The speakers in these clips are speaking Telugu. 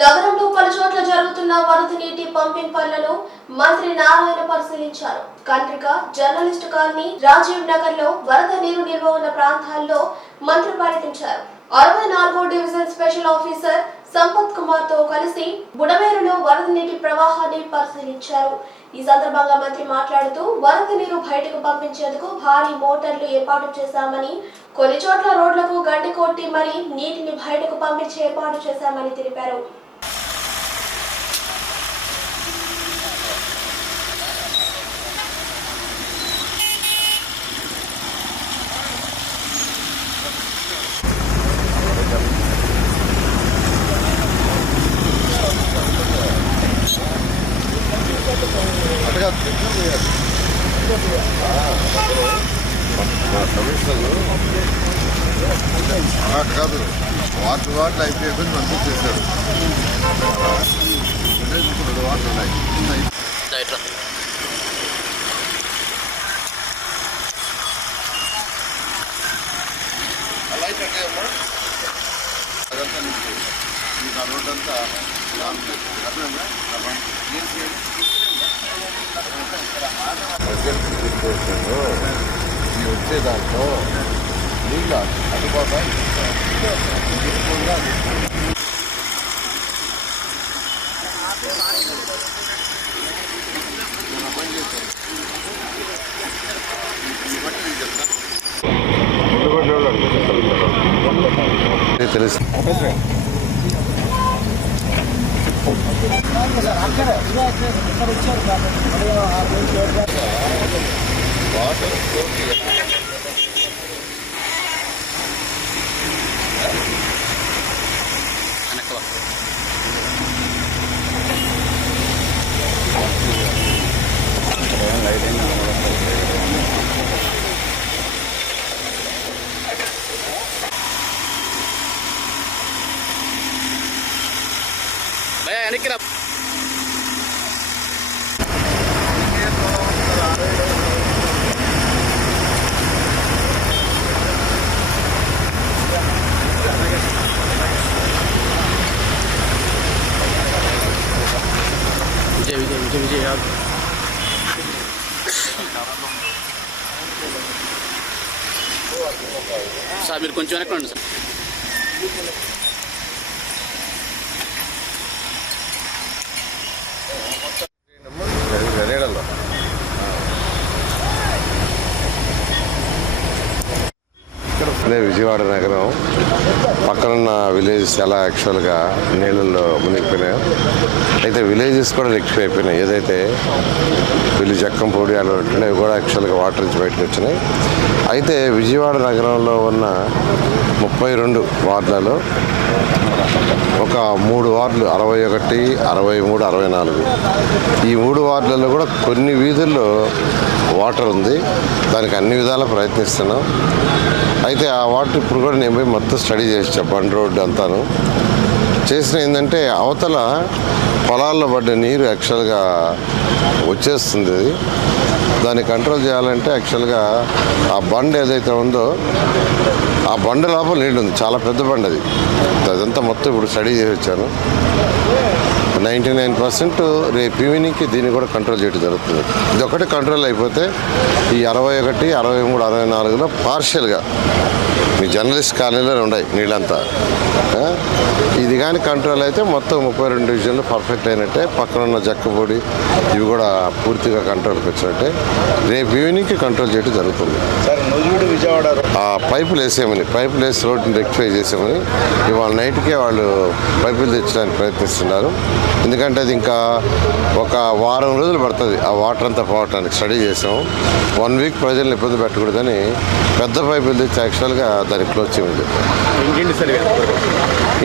నగరంలో పలుచోట్ల జరుగుతున్న వరద నీటి పంపింగ్ పనులను మంత్రి నారాయణ పరిశీలించారు. కంట్రిక జర్నలిస్టు కాలనీ, రాజీవ్ నగర్ లో వరద నీరు నిల్వ ఉన్న ప్రాంతాల్లో మంత్రి పర్యటించారు. 64వ division special officer Sampath Kumar తో కలిసి బుడమేరులో వరద నీటి ప్రవాహాన్ని పరిశీలించారు. ఈ సందర్భంగా మంత్రి మాట్లాడుతూ వరద నీరు బయటకు పంపించేందుకు భారీ మోటార్లు ఏర్పాటు చేశామని, కొన్ని చోట్ల రోడ్లకు గడ్డి కొట్టి మరీ నీటిని బయటకు పంపించే ఏర్పాటు చేశామని తెలిపారు. కాదు వాటర్ అయిపోయి మంచి చేశారు. వాటర్ ఉన్నాయి. అదంతా మీకు ఆ రోడ్ అంతా వచ్చే దాంట్లో నీళ్ళ అటుపోతా తెలుసు. విజయ్ సార్ మీరు కొంచెం వెనక్కి రండి సార్. విజయవాడ నగరం పక్కనున్న విలేజెస్ ఎలా యాక్చువల్గా నీళ్ళల్లో మునిగిపోయినాయి. అయితే విలేజెస్ కూడా ఎక్కువైపోయినాయి. ఏదైతే వీళ్ళు జక్కంపూడి అలా ఉంటున్నాయి కూడా యాక్చువల్గా వాటర్ నుంచి బయటకు వచ్చినాయి. అయితే విజయవాడ నగరంలో ఉన్న 32 వార్డులలో ఒక 3 వార్డులు 61, 63, 64 ఈ 3 వార్డులలో కూడా కొన్ని వీధుల్లో వాటర్ ఉంది. దానికి అన్ని విధాలా ప్రయత్నిస్తున్నాం. అయితే ఆ వాటర్ ఇప్పుడు కూడా నేను పోయి మొత్తం స్టడీ చేసి బండ్ రోడ్డు అంతాను చేసిన ఏంటంటే అవతల పొలాల్లో పడ్డ నీరు యాక్చువల్గా వచ్చేస్తుంది. దాన్ని కంట్రోల్ చేయాలంటే యాక్చువల్గా ఆ బండ్ ఏదైతే ఉందో ఆ బండ లోపల నీళ్ళు ఉంది. చాలా పెద్ద బండ్ అది. అదంతా మొత్తం ఇప్పుడు స్టడీ చేసి వచ్చాను. 99% రేపు ఈవినింగ్కి దీన్ని కూడా కంట్రోల్ చేయడం జరుగుతుంది. ఇది ఒకటి కంట్రోల్ అయిపోతే ఈ 61, 63, 64లో పార్షియల్గా మీ జర్నలిస్ట్ కాలనీలో ఉన్నాయి నీళ్ళంతా. ఇది కానీ కంట్రోల్ అయితే మొత్తం 32 డివిజన్లు పర్ఫెక్ట్ అయినట్టే. పక్కన ఉన్న జక్కపూడి ఇవి కూడా పూర్తిగా కంట్రోల్కి వచ్చినట్టే. రేపు ఈవినింగ్కి కంట్రోల్ చేయడం జరుగుతుంది. ఆ పైపులు వేసి రోడ్ని రెక్టిఫై చేసామని ఇవాళ నైట్కే వాళ్ళు పైపులు తెచ్చడానికి ప్రయత్నిస్తున్నారు. ఎందుకంటే అది ఇంకా ఒక వారం రోజులు పడుతుంది ఆ వాటర్ అంతా పోవటానికి. స్టడీ చేసాము. 1 వీక్ ప్రజలను ఇబ్బంది పెట్టకూడదని పెద్ద పైపులు తెచ్చి యాక్చువల్గా దాన్ని క్లోజ్ చేయలేదు.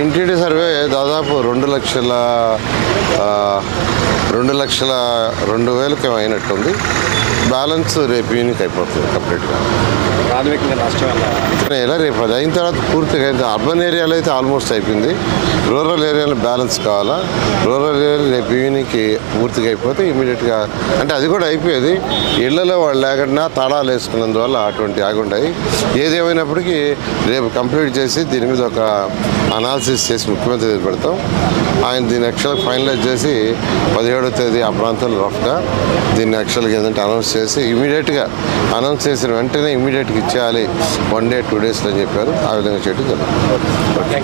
ఇంటింటి సర్వే దాదాపు 2,02,000 అయినట్టుంది. బ్యాలెన్స్ రేపు ఈవినింగ్ అయిపోతుంది కంప్లీట్గా. ప్రాథమికంగా నష్టం ఇలా రేపు అది అయిన తర్వాత పూర్తిగా అయింది. అర్బన్ ఏరియాలో అయితే ఆల్మోస్ట్ అయిపోయింది. రూరల్ ఏరియాలో బ్యాలెన్స్ కావాలా. రూరల్ ఏరియా రేపు ఈవినింగ్కి పూర్తిగా అయిపోతే ఇమీడియట్గా అంటే అది కూడా అయిపోయేది. ఇళ్లలో వాళ్ళు లేకుండా తాళాలు వేసుకున్నందువల్ల అటువంటి ఆగుంటాయి. ఏదేమైనప్పటికీ రేపు కంప్లీట్ చేసి దీని మీద ఒక అనాలిసిస్ చేసి ముఖ్యమంత్రి దగ్గర పెడతాం. ఆయన దీన్ని యాక్చువల్గా ఫైనలైజ్ చేసి 17వ తేదీ ఆ ప్రాంతంలో రఫ్గా దీన్ని యాక్చువల్గా ఏంటంటే అనౌన్స్ చేసి ఇమీడియట్గా అనౌన్స్ చేసిన వెంటనే ఇమీడియట్గా ఇచ్చేయాలి 1 day 2 days అని చెప్పారు. ఆ విధంగా చేయడం జరుగుతుంది.